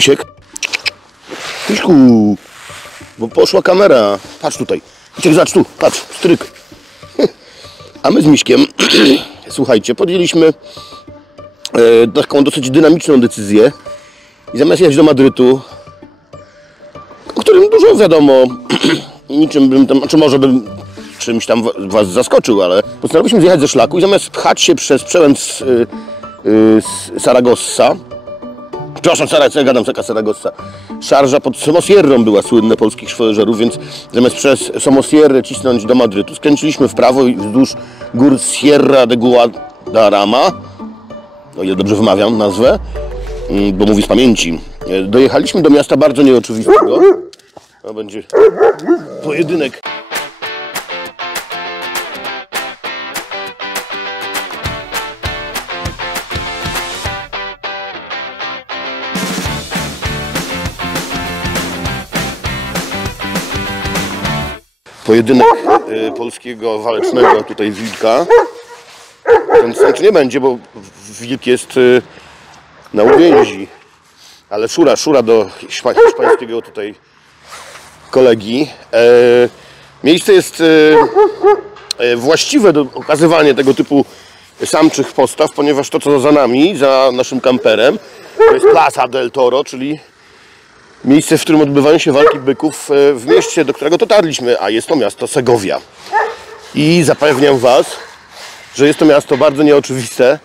Misiek. Miśku, bo poszła kamera. Patrz tutaj. Misiek, zobacz tu, patrz, stryk. A my z Miśkiem, słuchajcie, podjęliśmy taką dosyć dynamiczną decyzję i zamiast jechać do Madrytu, o którym dużo wiadomo, niczym bym tam, czy może bym czymś tam was zaskoczył, ale postanowiliśmy zjechać ze szlaku i zamiast pchać się przez przełęcz Saragossa, przepraszam, Saragossa, szarża pod Somosierrą była słynna polskich szwoleżerów, więc zamiast przez Somosierrę cisnąć do Madrytu, skręciliśmy w prawo i wzdłuż gór Sierra de Guadarrama, o ile dobrze wymawiam nazwę, bo mówię z pamięci. Dojechaliśmy do miasta bardzo nieoczywistego. To będzie pojedynek. Pojedynek polskiego walecznego tutaj wilka. Ten sęcz nie będzie, bo wilk jest na uwięzi. Ale szura do hiszpańskiego tutaj kolegi. Miejsce jest właściwe do okazywania tego typu samczych postaw, ponieważ to, co za nami, za naszym kamperem, to jest Plaza del Toro, czyli miejsce, w którym odbywają się walki byków w mieście, do którego dotarliśmy, a jest to miasto Segowia. I zapewniam was, że jest to miasto bardzo nieoczywiste,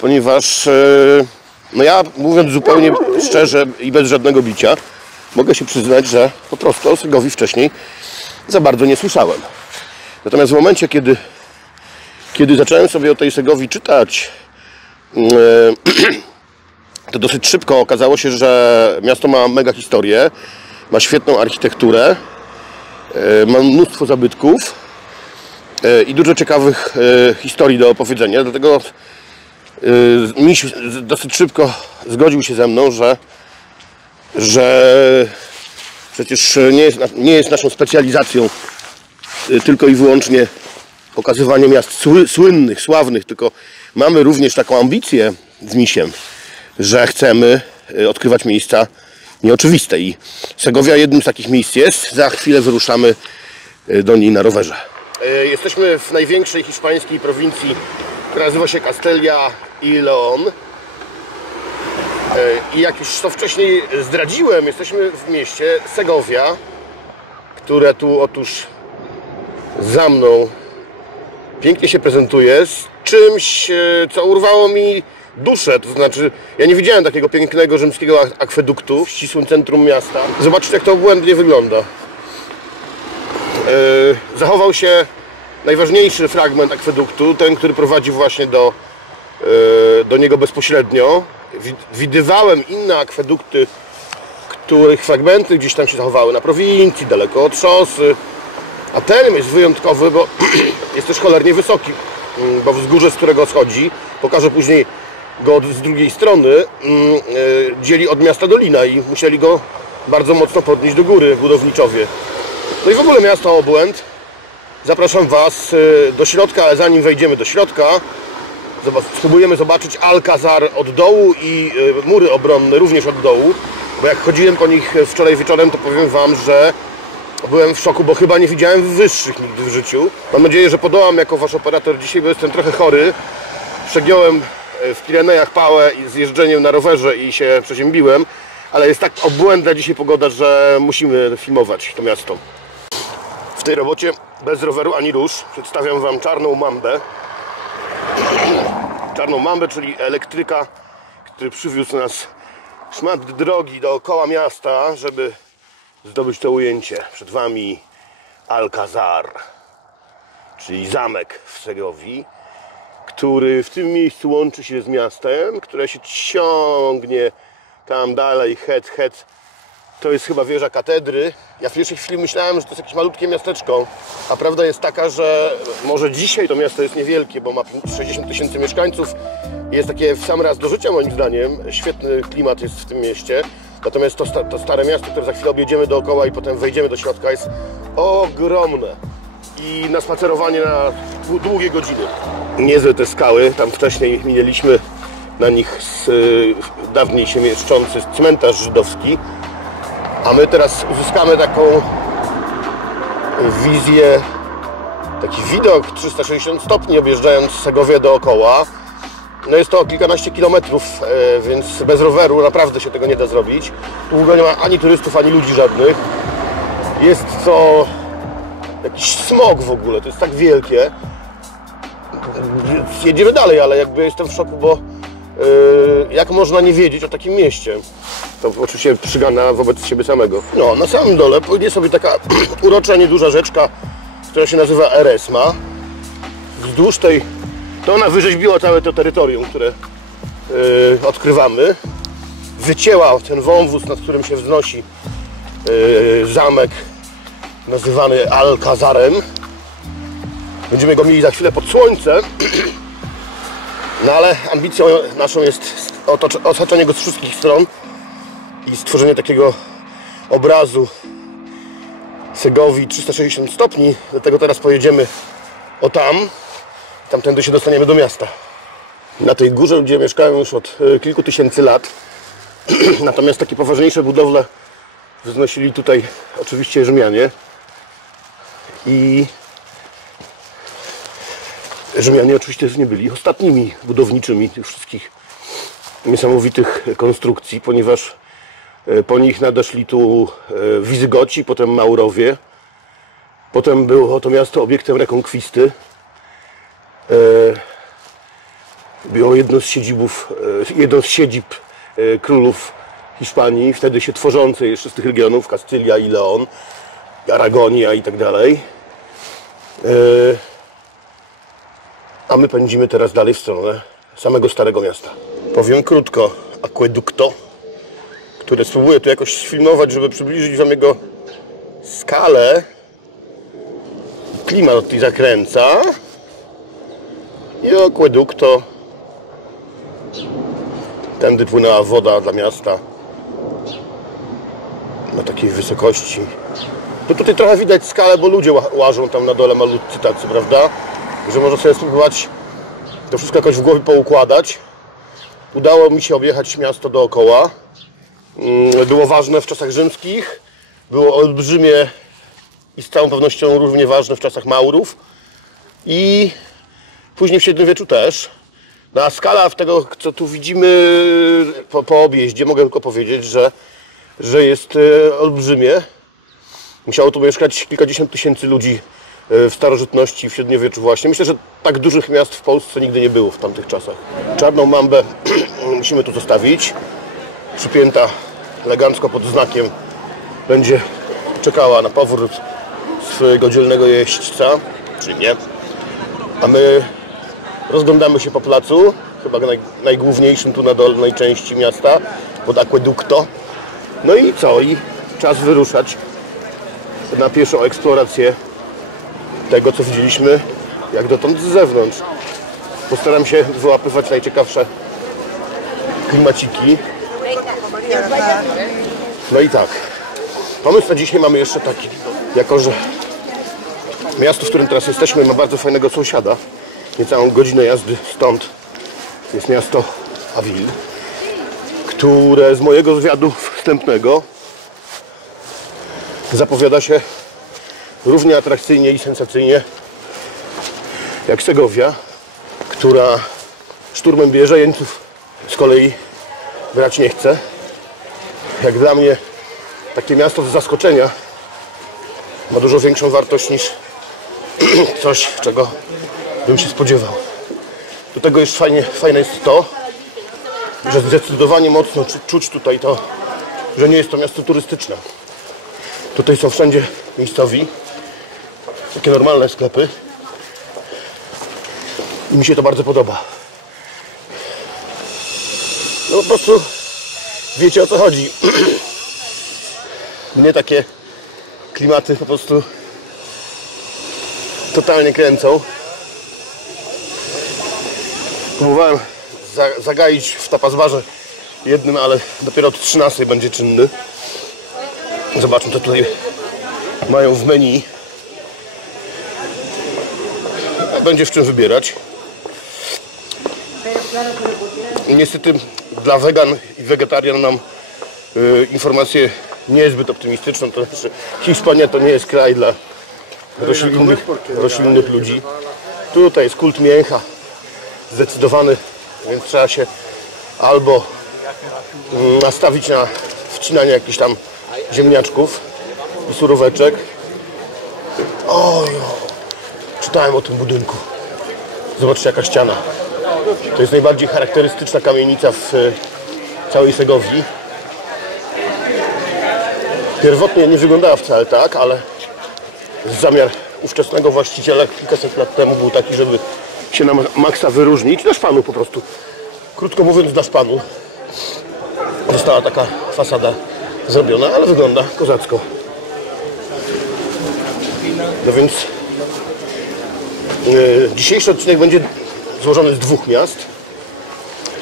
ponieważ no ja, mówiąc zupełnie szczerze i bez żadnego bicia, mogę się przyznać, że po prostu o Segowii wcześniej za bardzo nie słyszałem. Natomiast w momencie, kiedy zacząłem sobie o tej Segowii czytać, to dosyć szybko okazało się, że miasto ma mega historię, ma świetną architekturę, ma mnóstwo zabytków i dużo ciekawych historii do opowiedzenia. Dlatego Miś dosyć szybko zgodził się ze mną, że przecież nie jest naszą specjalizacją tylko i wyłącznie pokazywanie miast słynnych, sławnych, tylko mamy również taką ambicję z Misiem, że chcemy odkrywać miejsca nieoczywiste i Segowia jednym z takich miejsc jest. Za chwilę wyruszamy do niej na rowerze. Jesteśmy w największej hiszpańskiej prowincji, która nazywa się Castilla y León. I jak już to wcześniej zdradziłem, jesteśmy w mieście Segowia, które tu otóż za mną pięknie się prezentuje, z czymś, co urwało mi duszę. To znaczy, ja nie widziałem takiego pięknego rzymskiego akweduktu w ścisłym centrum miasta. Zobaczcie, jak to obłędnie wygląda. Zachował się najważniejszy fragment akweduktu, ten, który prowadzi właśnie do niego bezpośrednio. Widywałem inne akwedukty, których fragmenty gdzieś tam się zachowały na prowincji, daleko od szosy. A ten jest wyjątkowy, bo jest też cholernie wysoki, bo wzgórze, z którego schodzi, pokażę później go z drugiej strony, dzieli od miasta dolina i musieli go bardzo mocno podnieść do góry budowniczowie. No i w ogóle miasto obłęd. Zapraszam was do środka, ale zanim wejdziemy do środka, spróbujemy zobaczyć Alcazar od dołu i mury obronne również od dołu, bo jak chodziłem po nich wczoraj wieczorem, to powiem wam, że byłem w szoku, bo chyba nie widziałem wyższych nigdy w życiu. Mam nadzieję, że podołam jako wasz operator dzisiaj, bo jestem trochę chory. Przegiąłem w Pirenejach pałę z jeżdżeniem na rowerze i się przeziębiłem, ale jest tak obłędna dzisiaj pogoda, że musimy filmować to miasto. W tej robocie bez roweru ani rusz przedstawiam wam czarną mambę. Czarną mambę, czyli elektryka, który przywiózł nas szmat drogi dookoła miasta, żeby zdobyć to ujęcie. Przed wami Alcazar, czyli zamek w Segowii, który w tym miejscu łączy się z miastem, które się ciągnie tam dalej, het. To jest chyba wieża katedry. Ja w pierwszej chwili myślałem, że to jest jakieś malutkie miasteczko, a prawda jest taka, że może dzisiaj to miasto jest niewielkie, bo ma 60 000 mieszkańców. Jest takie w sam raz do życia, moim zdaniem. Świetny klimat jest w tym mieście. Natomiast to stare miasto, które za chwilę objedziemy dookoła i potem wejdziemy do środka, jest ogromne. I na spacerowanie na długie godziny. Niezłe te skały. Tam wcześniej minęliśmy na nich dawniej się mieszczący cmentarz żydowski. A my teraz uzyskamy taką wizję, taki widok 360 stopni, objeżdżając Segowię dookoła. No jest to kilkanaście kilometrów, więc bez roweru naprawdę się tego nie da zrobić. Tu w ogóle nie ma ani turystów, ani ludzi żadnych. Jest to jakiś smog w ogóle, to jest tak wielkie. Jedziemy dalej, ale jakby jestem w szoku, bo jak można nie wiedzieć o takim mieście? To oczywiście przygana wobec siebie samego. No, na samym dole płynie sobie taka urocza, nieduża rzeczka, która się nazywa Eresma. Wzdłuż tej, to ona wyrzeźbiła całe to terytorium, które odkrywamy. Wycięła ten wąwóz, nad którym się wznosi zamek nazywany Alcazarem. Będziemy go mieli za chwilę pod słońce. No ale ambicją naszą jest otoczenie go z wszystkich stron i stworzenie takiego obrazu Segowii 360 stopni. Dlatego teraz pojedziemy o tam. Tamtędy się dostaniemy do miasta. Na tej górze ludzie mieszkają już od kilku tysięcy lat. Natomiast takie poważniejsze budowle wznosili tutaj oczywiście Rzymianie. I Rzymianie oczywiście nie byli ostatnimi budowniczymi tych wszystkich niesamowitych konstrukcji, ponieważ po nich nadeszli tu Wizygoci, potem Maurowie. Potem było to miasto obiektem rekonkwisty. Było jedną z siedzib królów Hiszpanii, wtedy się tworzącej jeszcze z tych regionów, Kastylia i Leon, Aragonia i tak dalej. A my pędzimy teraz dalej w stronę samego Starego Miasta. Powiem krótko, Aqueducto, które spróbuję tu jakoś sfilmować, żeby przybliżyć wam jego skalę. Klimat tutaj zakręca. I Aqueducto. Tędy płynęła woda dla miasta na takiej wysokości. To tutaj trochę widać skalę, bo ludzie łażą tam na dole malutcy tacy, prawda? Że można sobie spróbować to wszystko jakoś w głowie poukładać. Udało mi się objechać miasto dookoła. Było ważne w czasach rzymskich, było olbrzymie i z całą pewnością równie ważne w czasach Maurów i później w średniowieczu też. No a skala tego, co tu widzimy po objeździe, mogę tylko powiedzieć, że jest olbrzymie. Musiało tu mieszkać kilkadziesiąt tysięcy ludzi w starożytności, w średniowieczu właśnie. Myślę, że tak dużych miast w Polsce nigdy nie było w tamtych czasach. Czarną mambę musimy tu zostawić. Przypięta elegancko pod znakiem. Będzie czekała na powrót swojego dzielnego jeźdźca, czy nie. A my rozglądamy się po placu, chyba najgłówniejszym tu na dolnej części miasta, pod Aqueducto. No i co? I czas wyruszać na pieszą eksplorację tego, co widzieliśmy jak dotąd z zewnątrz. Postaram się wyłapywać najciekawsze klimaciki. No i tak, pomysł na dzisiaj mamy jeszcze taki, jako że miasto, w którym teraz jesteśmy, ma bardzo fajnego sąsiada. Niecałą godzinę jazdy stąd jest miasto Avil, które z mojego zwiadu wstępnego zapowiada się równie atrakcyjnie i sensacyjnie jak Segowia, która szturmem bierze, jeńców z kolei brać nie chce. Jak dla mnie takie miasto z zaskoczenia ma dużo większą wartość niż coś, czego bym się spodziewał. Do tego już fajne jest to, że zdecydowanie mocno czuć tutaj to, że nie jest to miasto turystyczne. Tutaj są wszędzie miejscowi, takie normalne sklepy i mi się to bardzo podoba. No po prostu wiecie, o co chodzi. Mnie takie klimaty po prostu totalnie kręcą. Próbowałem zagaić w tapasbarze jednym, ale dopiero od 13 będzie czynny. Zobaczmy, co tutaj mają w menu. Będzie w czym wybierać. I niestety dla wegan i wegetarian mam informację niezbyt optymistyczną, to znaczy Hiszpania to nie jest kraj dla roślinnych ludzi. Tutaj jest kult mięcha zdecydowany, więc trzeba się albo nastawić na wcinanie jakichś tam ziemniaczków i suróweczek. Ojo, czytałem o tym budynku. Zobaczcie, jaka ściana. To jest najbardziej charakterystyczna kamienica w całej Segowii. Pierwotnie nie wyglądała wcale tak, ale zamiar ówczesnego właściciela kilkaset lat temu był taki, żeby się na maksa wyróżnić. Dla szpanu po prostu. Krótko mówiąc, dla szpanu została taka fasada zrobiona, ale wygląda kozacko. No więc dzisiejszy odcinek będzie złożony z dwóch miast.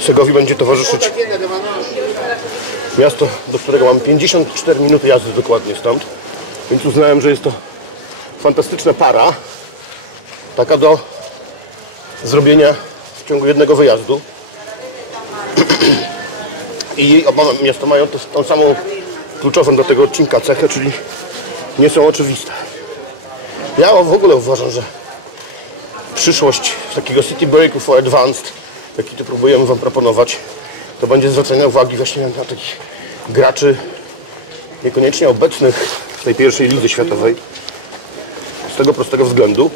Segowii będzie towarzyszyć miasto, do którego mam 54 minuty jazdy dokładnie stąd. Więc uznałem, że jest to fantastyczna para. Taka do zrobienia w ciągu jednego wyjazdu. I oba miasta mają tą samą kluczową do tego odcinka cechę, czyli nie są oczywiste. Ja w ogóle uważam, że przyszłość takiego City Breaku for Advanced, jaki tu próbujemy Wam proponować, to będzie zwracanie uwagi właśnie na takich graczy niekoniecznie obecnych w tej pierwszej lidze światowej. Z tego prostego względu,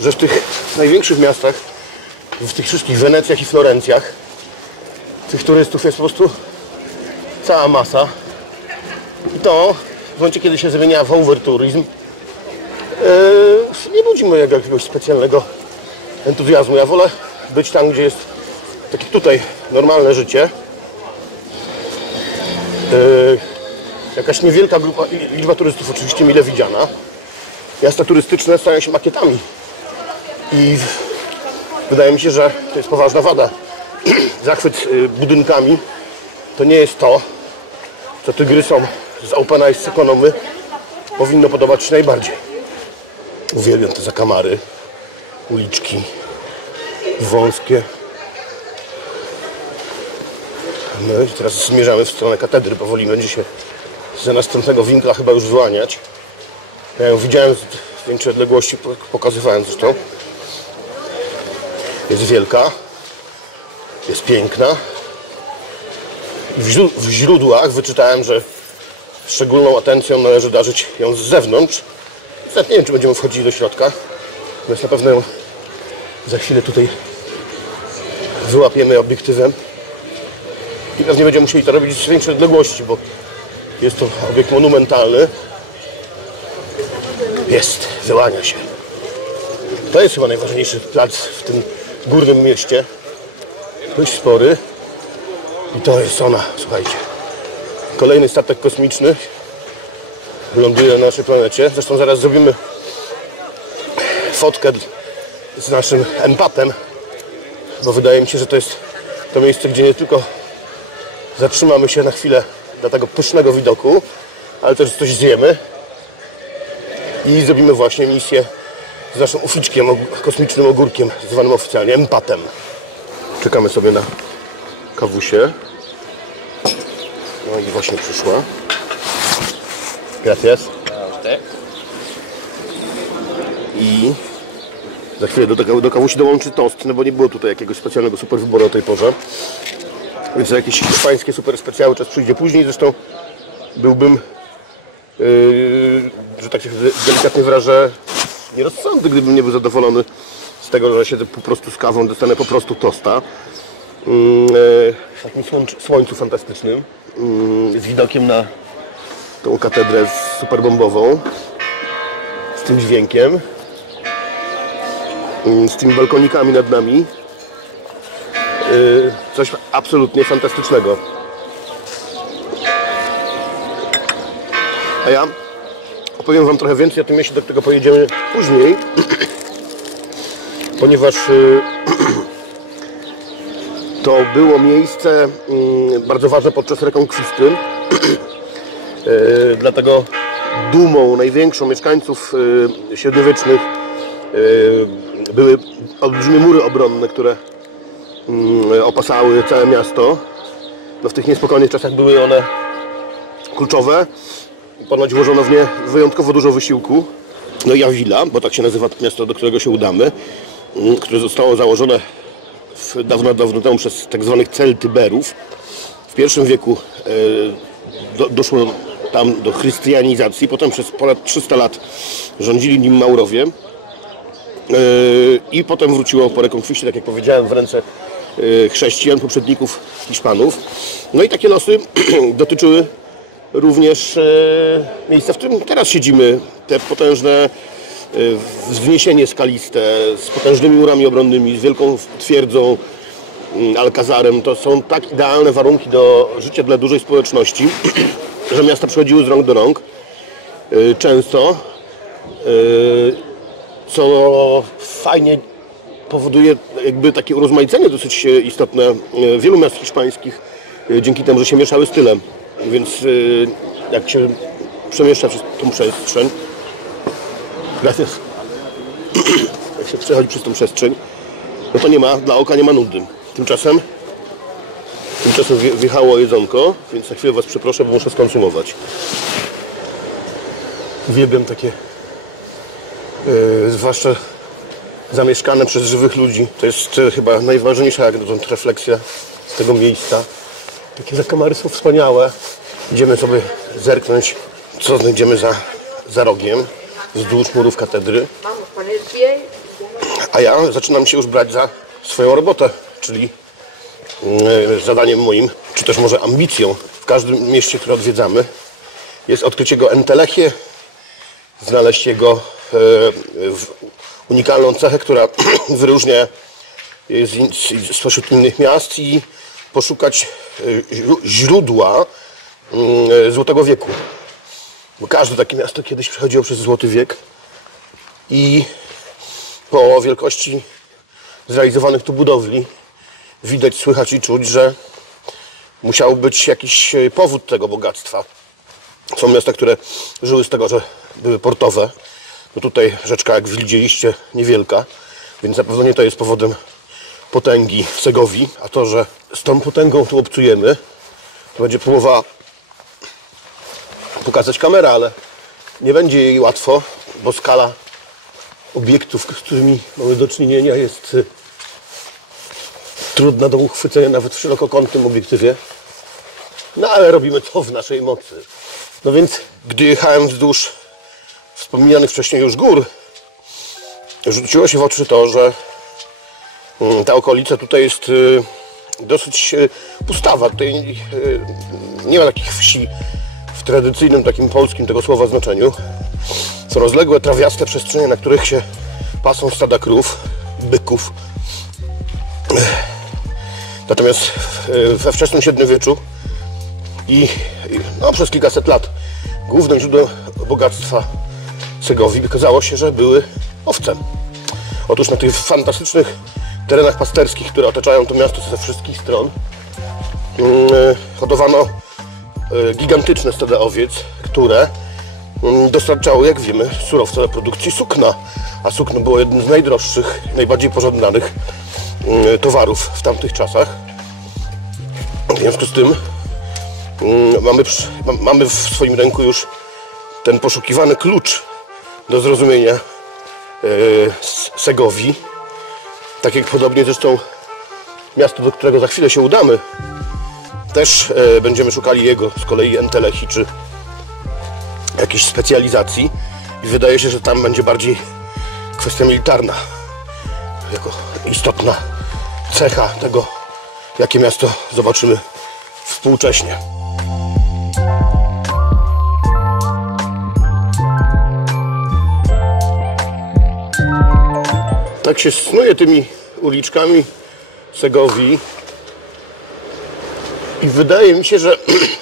że w tych największych miastach, w tych wszystkich Wenecjach i Florencjach, tych turystów jest po prostu cała masa. I to w momencie, kiedy się zamienia w overturizm, nie budzi mojego jakiegoś specjalnego entuzjazmu. Ja wolę być tam, gdzie jest tak jak tutaj normalne życie. Jakaś niewielka liczba turystów, oczywiście mile widziana. Miasta turystyczne stają się makietami. I wydaje mi się, że to jest poważna wada. Zachwyt budynkami to nie jest to, co tygrysom z Open Ice Economy powinno podobać się najbardziej. Uwielbiam te zakamary, uliczki wąskie. No i teraz zmierzamy w stronę katedry, powoli będzie się ze następnego winkla chyba już wyłaniać. Ja ją widziałem z większej odległości, pokazywałem zresztą. Jest wielka, jest piękna. W źródłach wyczytałem, że szczególną atencją należy darzyć ją z zewnątrz. Nawet nie wiem, czy będziemy wchodzili do środka. Więc na pewno ją za chwilę tutaj wyłapiemy obiektywem. I pewnie będziemy musieli to robić z większej odległości, bo jest to obiekt monumentalny. Jest, wyłania się. To jest chyba najważniejszy plac w tym górnym mieście. Dość spory. I to jest ona, słuchajcie. Kolejny statek kosmiczny ląduje na naszej planecie. Zresztą zaraz zrobimy fotkę z naszym empatem, bo wydaje mi się, że to jest to miejsce, gdzie nie tylko zatrzymamy się na chwilę dla tego pysznego widoku, ale też coś zjemy i zrobimy właśnie misję z naszym uficzkiem, kosmicznym ogórkiem, zwanym oficjalnie empatem. Czekamy sobie na kawusię. No i właśnie przyszła. Gracias. I za chwilę do kawusi dołączy tost, no bo nie było tutaj jakiegoś specjalnego super wyboru o tej porze. Więc jakieś hiszpańskie super specjały czas przyjdzie później. Zresztą byłbym, że tak się delikatnie wyrażę, nierozsądny, gdybym nie był zadowolony z tego, że siedzę po prostu z kawą, dostanę po prostu tosta. W takim słońcu fantastycznym, z widokiem na tą katedrę super bombową, z tym dźwiękiem, z tymi balkonikami nad nami. Coś absolutnie fantastycznego. A ja opowiem Wam trochę więcej o tym mieście, do którego pojedziemy później, ponieważ to było miejsce bardzo ważne podczas rekonkwisty. Dlatego dumą największą mieszkańców średniowiecznych były olbrzymie mury obronne, które opasały całe miasto. No w tych niespokojnych czasach były one kluczowe. Ponoć włożono w nie wyjątkowo dużo wysiłku. No i Avila, bo tak się nazywa miasto, do którego się udamy, które zostało założone dawno temu przez tak zwanych Celtyberów. W I wieku doszło tam do chrystianizacji, potem przez ponad 300 lat rządzili nim Maurowie i potem wróciło po rekonkwiście, tak jak powiedziałem, w ręce chrześcijan, poprzedników Hiszpanów. No i takie losy dotyczyły również miejsca, w którym teraz siedzimy. Te potężne wzniesienie skaliste z potężnymi murami obronnymi, z wielką twierdzą, alkazarem. To są tak idealne warunki do życia dla dużej społeczności, że miasta przechodziły z rąk do rąk często, co fajnie powoduje jakby takie urozmaicenie dosyć istotne wielu miast hiszpańskich dzięki temu, że się mieszały stylem. Więc jak się przemieszcza przez tą przestrzeń, gracias, jak się przechodzi przez tą przestrzeń, no to nie ma, dla oka nie ma nudy. Tymczasem wjechało jedzonko, więc na chwilę Was przeproszę, bo muszę skonsumować. Uwielbiam takie, zwłaszcza zamieszkane przez żywych ludzi. To jest chyba najważniejsza jak dotąd refleksja z tego miejsca. Takie zakamarki są wspaniałe. Idziemy sobie zerknąć, co znajdziemy za rogiem, wzdłuż murów katedry. A ja zaczynam się już brać za swoją robotę, czyli zadaniem moim, czy też może ambicją w każdym mieście, które odwiedzamy, jest odkryć jego entelechie, znaleźć jego unikalną cechę, która wyróżnia spośród innych miast i poszukać źródła Złotego Wieku. Bo każde takie miasto kiedyś przechodziło przez Złoty Wiek i po wielkości zrealizowanych tu budowli widać, słychać i czuć, że musiał być jakiś powód tego bogactwa. Są miasta, które żyły z tego, że były portowe. No tutaj rzeczka, jak widzieliście, niewielka, więc na pewno nie to jest powodem potęgi Segowii, a to, że z tą potęgą tu obcujemy, to będzie próbowała pokazać kamera, ale nie będzie jej łatwo, bo skala obiektów, z którymi mamy do czynienia, jest trudna do uchwycenia nawet w szerokokątnym obiektywie. No ale robimy to w naszej mocy. No więc, gdy jechałem wzdłuż wspomnianych wcześniej już gór, rzuciło się w oczy to, że ta okolica tutaj jest dosyć pustawa. Tutaj nie ma takich wsi w tradycyjnym takim polskim tego słowa znaczeniu. Są rozległe, trawiaste przestrzenie, na których się pasą stada krów, byków. Natomiast we wczesnym średniowieczu i no, przez kilkaset lat głównym źródłem bogactwa Segowii okazało się, że były owce. Otóż na tych fantastycznych terenach pasterskich, które otaczają to miasto ze wszystkich stron, hodowano gigantyczne stada owiec, które dostarczały, jak wiemy, surowce do produkcji sukna. A sukno było jednym z najdroższych, najbardziej pożądanych towarów w tamtych czasach. W związku z tym mamy w swoim ręku już ten poszukiwany klucz do zrozumienia Segowii. Tak jak podobnie zresztą miasto, do którego za chwilę się udamy, też będziemy szukali jego z kolei entelechi czy jakiejś specjalizacji i wydaje się, że tam będzie bardziej kwestia militarna jako istotna cecha tego, jakie miasto zobaczymy współcześnie. Tak się snuje tymi uliczkami Segowii i wydaje mi się, że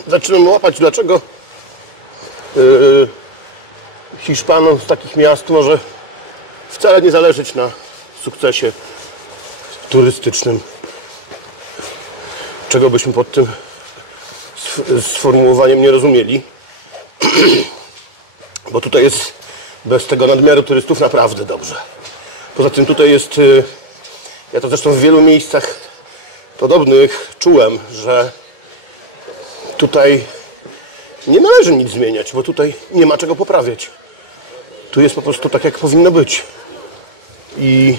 zaczynam łapać, dlaczego Hiszpanom z takich miast może wcale nie zależeć na sukcesie turystycznym. Czego byśmy pod tym sformułowaniem nie rozumieli. Bo tutaj jest bez tego nadmiaru turystów naprawdę dobrze. Poza tym tutaj jest, ja to zresztą w wielu miejscach podobnych czułem, że tutaj nie należy nic zmieniać, bo tutaj nie ma czego poprawiać. Tu jest po prostu tak, jak powinno być. I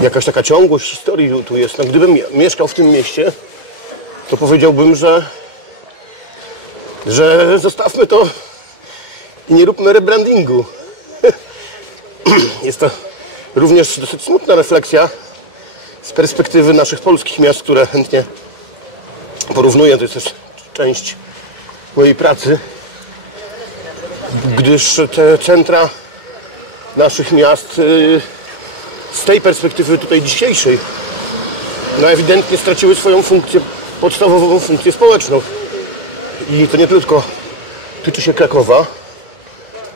jakaś taka ciągłość historii tu jest. No, gdybym mieszkał w tym mieście, to powiedziałbym, że zostawmy to i nie róbmy rebrandingu. Jest to również dosyć smutna refleksja z perspektywy naszych polskich miast, które chętnie porównuję. To jest też część mojej pracy, gdyż te centra naszych miast z tej perspektywy tutaj dzisiejszej no ewidentnie straciły swoją funkcję, podstawową funkcję społeczną. I to nie tylko tyczy się Krakowa,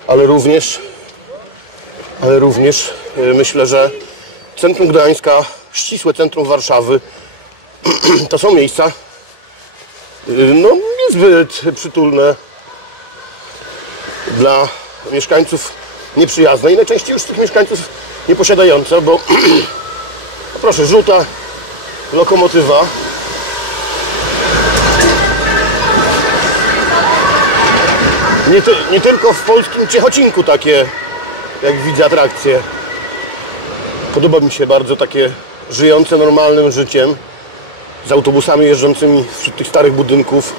ale również myślę, że centrum Gdańska, ścisłe centrum Warszawy to są miejsca no niezbyt przytulne dla mieszkańców, nieprzyjazne i najczęściej już tych mieszkańców nieposiadające, bo no proszę, żółta lokomotywa nie tylko w polskim Ciechocinku takie, jak widzę, atrakcje. Podoba mi się bardzo takie żyjące normalnym życiem, z autobusami jeżdżącymi wśród tych starych budynków,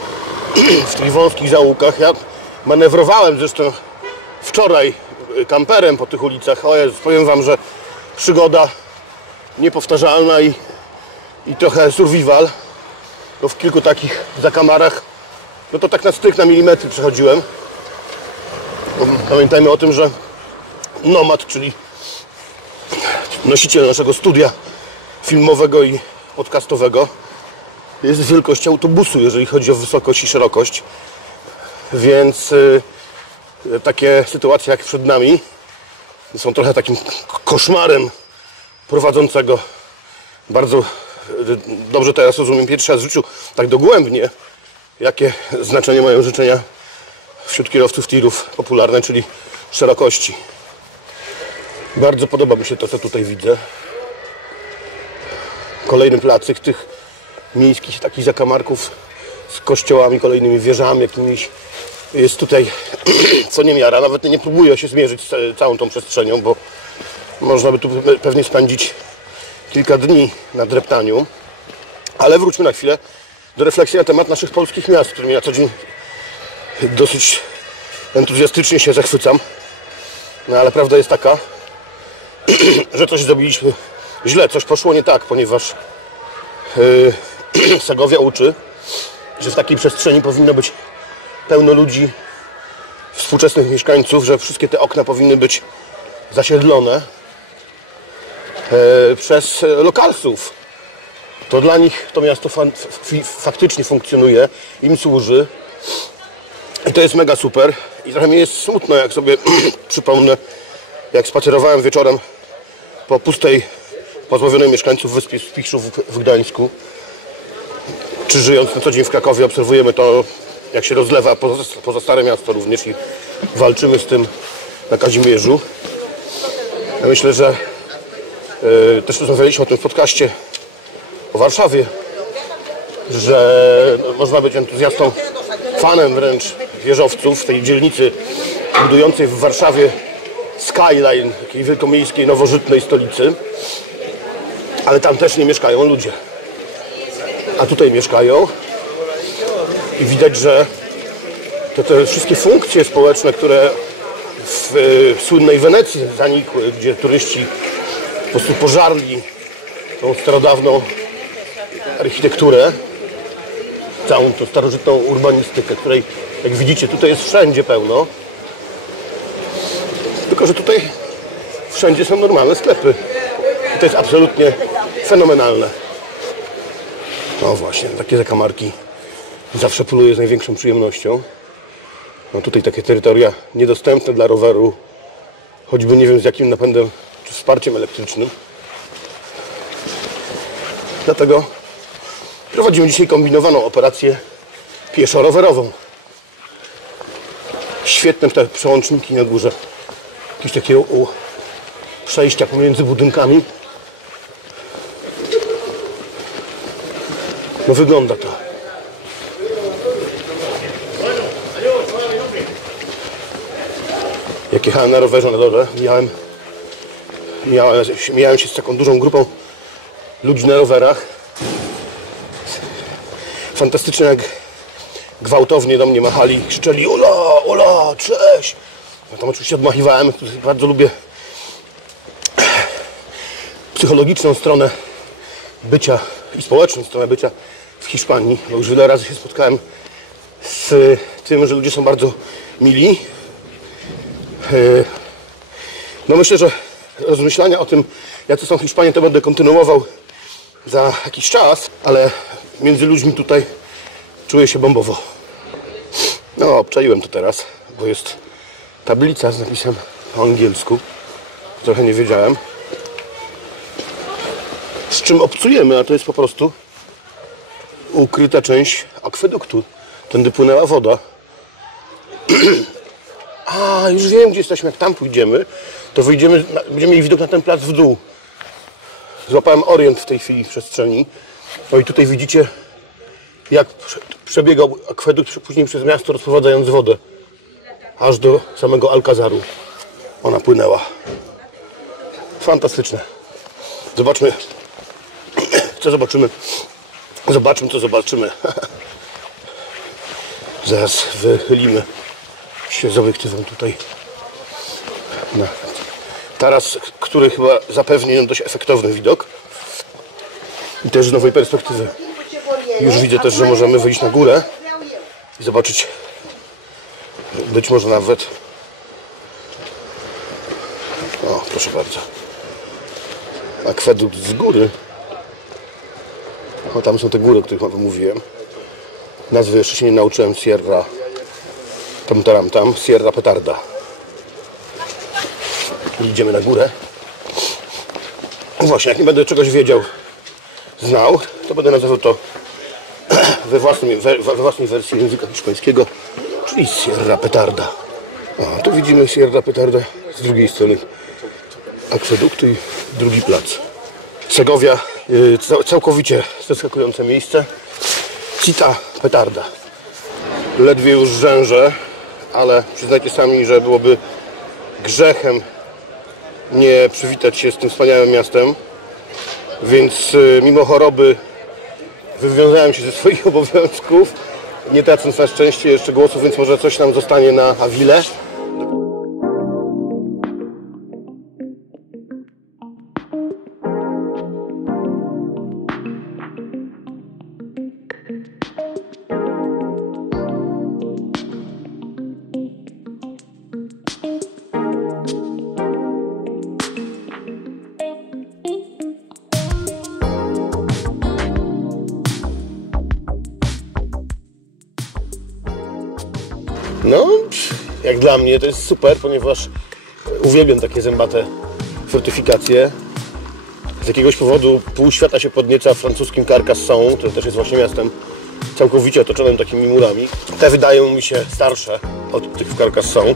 w tych wąskich zaułkach. Ja manewrowałem zresztą wczoraj kamperem po tych ulicach. O Jezu, powiem wam, że przygoda niepowtarzalna i trochę survival. No w kilku takich zakamarach, no to tak na styk, na milimetry przechodziłem. Pamiętajmy o tym, że Nomad, czyli nosiciel naszego studia filmowego i podcastowego, jest wielkości autobusu, jeżeli chodzi o wysokość i szerokość. Więc takie sytuacje jak przed nami są trochę takim koszmarem prowadzącego. Bardzo dobrze teraz rozumiem pierwszy raz w życiu tak dogłębnie, jakie znaczenie mają życzenia wśród kierowców tirów popularne, czyli szerokości. Bardzo podoba mi się to, co tutaj widzę. Kolejny placyk tych miejskich takich zakamarków z kościołami, kolejnymi wieżami jakimiś jest tutaj co niemiara. Nawet nie próbuję się zmierzyć z całą tą przestrzenią, bo można by tu pewnie spędzić kilka dni na dreptaniu. Ale wróćmy na chwilę do refleksji na temat naszych polskich miast, którymi na co dzień dosyć entuzjastycznie się zachwycam. No ale prawda jest taka, że coś zrobiliśmy źle, coś poszło nie tak, ponieważ Segovia uczy, że w takiej przestrzeni powinno być pełno ludzi, współczesnych mieszkańców, że wszystkie te okna powinny być zasiedlone przez lokalsów. To dla nich to miasto faktycznie funkcjonuje, im służy i to jest mega super. I trochę mi jest smutno, jak sobie przypomnę, jak spacerowałem wieczorem po pustej, pozbawionej mieszkańców wyspie Spichrzów w Gdańsku, czy żyjąc na co dzień w Krakowie obserwujemy to, jak się rozlewa poza Stare Miasto również i walczymy z tym na Kazimierzu. Ja myślę, że też rozmawialiśmy o tym w podcaście o Warszawie, że można być entuzjastą, fanem wręcz wieżowców tej dzielnicy budującej w Warszawie skyline takiej wielkomiejskiej, nowożytnej stolicy, ale tam też nie mieszkają ludzie. A tutaj mieszkają i widać, że te wszystkie funkcje społeczne, które w słynnej Wenecji zanikły, gdzie turyści po prostu pożarli tą starodawną architekturę, całą tą starożytną urbanistykę, której, jak widzicie, tutaj jest wszędzie pełno. Tylko że tutaj wszędzie są normalne sklepy. I to jest absolutnie fenomenalne. No właśnie, takie zakamarki zawsze poluję z największą przyjemnością. No tutaj takie terytoria niedostępne dla roweru, choćby nie wiem z jakim napędem czy wsparciem elektrycznym. Dlatego prowadzimy dzisiaj kombinowaną operację pieszo-rowerową. Świetne te przełączniki na górze. Jakieś takie przejścia pomiędzy budynkami. No wygląda to. Jak jechałem na rowerze na dole, mijałem się z taką dużą grupą ludzi na rowerach. Fantastycznie, jak gwałtownie do mnie machali, krzyczeli: ola, ola, cześć! Ja tam oczywiście odmachiwałem. Bardzo lubię psychologiczną stronę bycia i społeczną stronę bycia w Hiszpanii, bo już wiele razy się spotkałem z tym, że ludzie są bardzo mili. No myślę, że rozmyślania o tym, jacy są Hiszpanie, to będę kontynuował za jakiś czas, ale między ludźmi tutaj czuję się bombowo. No, obczaiłem to teraz, bo jest tablica z napisem po angielsku. Trochę nie wiedziałem, z czym obcujemy, a to jest po prostu ukryta część akweduktu. Tędy płynęła woda. A, już wiem, gdzie jesteśmy. Jak tam pójdziemy, to wyjdziemy, będziemy mieli widok na ten plac w dół. Złapałem orient w tej chwili w przestrzeni. No i tutaj widzicie, jak przebiegał akwedukt później przez miasto, rozprowadzając wodę aż do samego Alcazaru. Ona płynęła. Fantastyczne. Zobaczmy, co zobaczymy. Zobaczmy, co zobaczymy. Zaraz wychylimy się z obiektywem tutaj na taras, który chyba zapewni nam dość efektowny widok i też z nowej perspektywy. Już widzę też, że możemy wyjść na górę i zobaczyć być może nawet, o proszę bardzo, akwedukt z góry. O, tam są te góry, o których wam mówiłem. Nazwy jeszcze się nie nauczyłem. Sierra Sierra Petarda. Idziemy na górę. Właśnie, jak nie będę czegoś wiedział, znał, to będę nazywał to we własnej wersji języka hiszpańskiego, czyli Sierra Petarda. A tu widzimy Sierra Petarda z drugiej strony akweduktu i drugi plac. Segovia, całkowicie zaskakujące miejsce. Cita Petarda. Ledwie już rzężę, ale przyznajcie sami, że byłoby grzechem nie przywitać się z tym wspaniałym miastem. Więc mimo choroby wywiązałem się ze swoich obowiązków, nie tracąc na szczęście jeszcze głosu, więc może coś nam zostanie na Avile. No, jak dla mnie to jest super, ponieważ uwielbiam takie zębate fortyfikacje. Z jakiegoś powodu pół świata się podnieca francuskim Carcassonne, które też jest właśnie miastem całkowicie otoczonym takimi murami. Te wydają mi się starsze od tych w Carcassonne,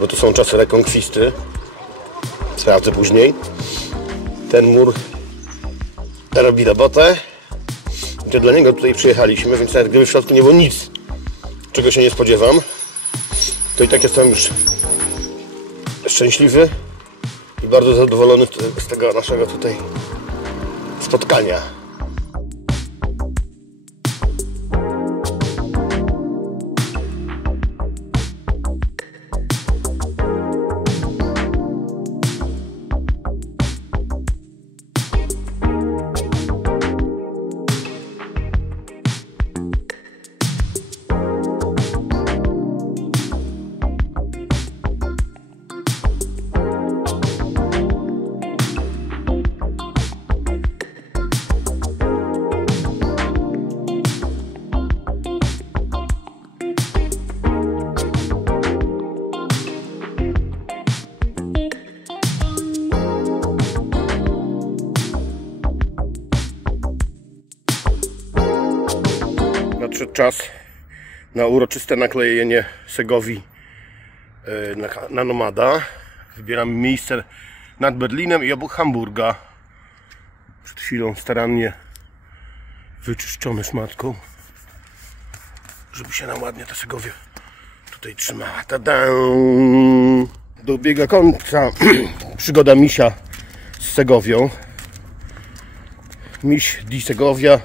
bo to są czasy rekonkwisty. Sprawdzę później. Ten mur robi robotę. To dla niego tutaj przyjechaliśmy, więc nawet gdyby w środku nie było nic, czego się nie spodziewam, to i tak jestem już szczęśliwy i bardzo zadowolony z tego naszego tutaj spotkania. Nadszedł czas na uroczyste naklejenie Segowii na nomada. Wybieramy miejsce nad Berlinem i obok Hamburga. Przed chwilą starannie wyczyszczony szmatką, żeby się nam ładnie ta Segowia tutaj trzymała. Tada! Dobiega końca przygoda misia z Segowią. Miś di Segowia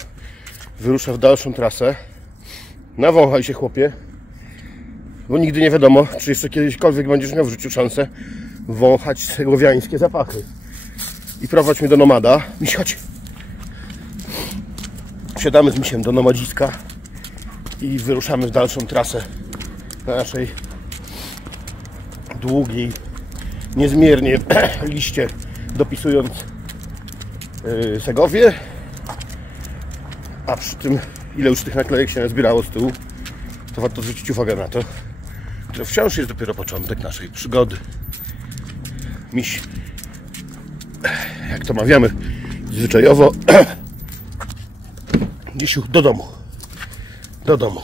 wyrusza w dalszą trasę. Nawąchaj się, chłopie, bo nigdy nie wiadomo, czy jeszcze kiedyśkolwiek będziesz miał w życiu szansę wąchać segowiańskie zapachy. I prowadź mnie do nomada. Miś, chodź. Wsiadamy z misiem do nomadziska i wyruszamy w dalszą trasę na naszej długiej, niezmiernie liście, dopisując Segowię. A przy tym, ile już tych naklejek się nazbierało z tyłu, to warto zwrócić uwagę na to, że wciąż jest dopiero początek naszej przygody. Miś, jak to mawiamy zwyczajowo, dziś do domu. Do domu.